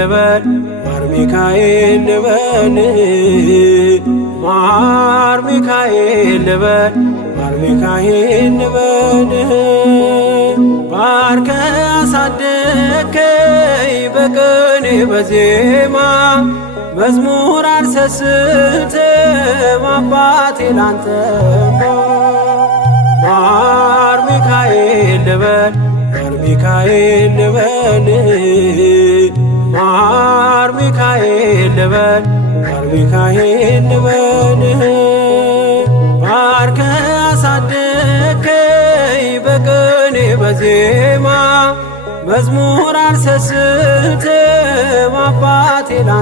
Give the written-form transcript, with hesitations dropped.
ልበል ማር ሚካኤል ልበል ማር ሚካኤል ልበል ማር ሚካኤል ልበል ባርከ አሳደከኝ በቅኔ በዜማ መዝሙር አልሰስትም አባቴ ላንተማ ማር ሚካኤል ልበል ማር ሚካኤል ልበል ማር ሚካኤል ልበል ማር ሚካኤል ልበል ባርከ አሳደከኝ በቅኔ በዜማ መዝሙር አልሰስትም አባቴ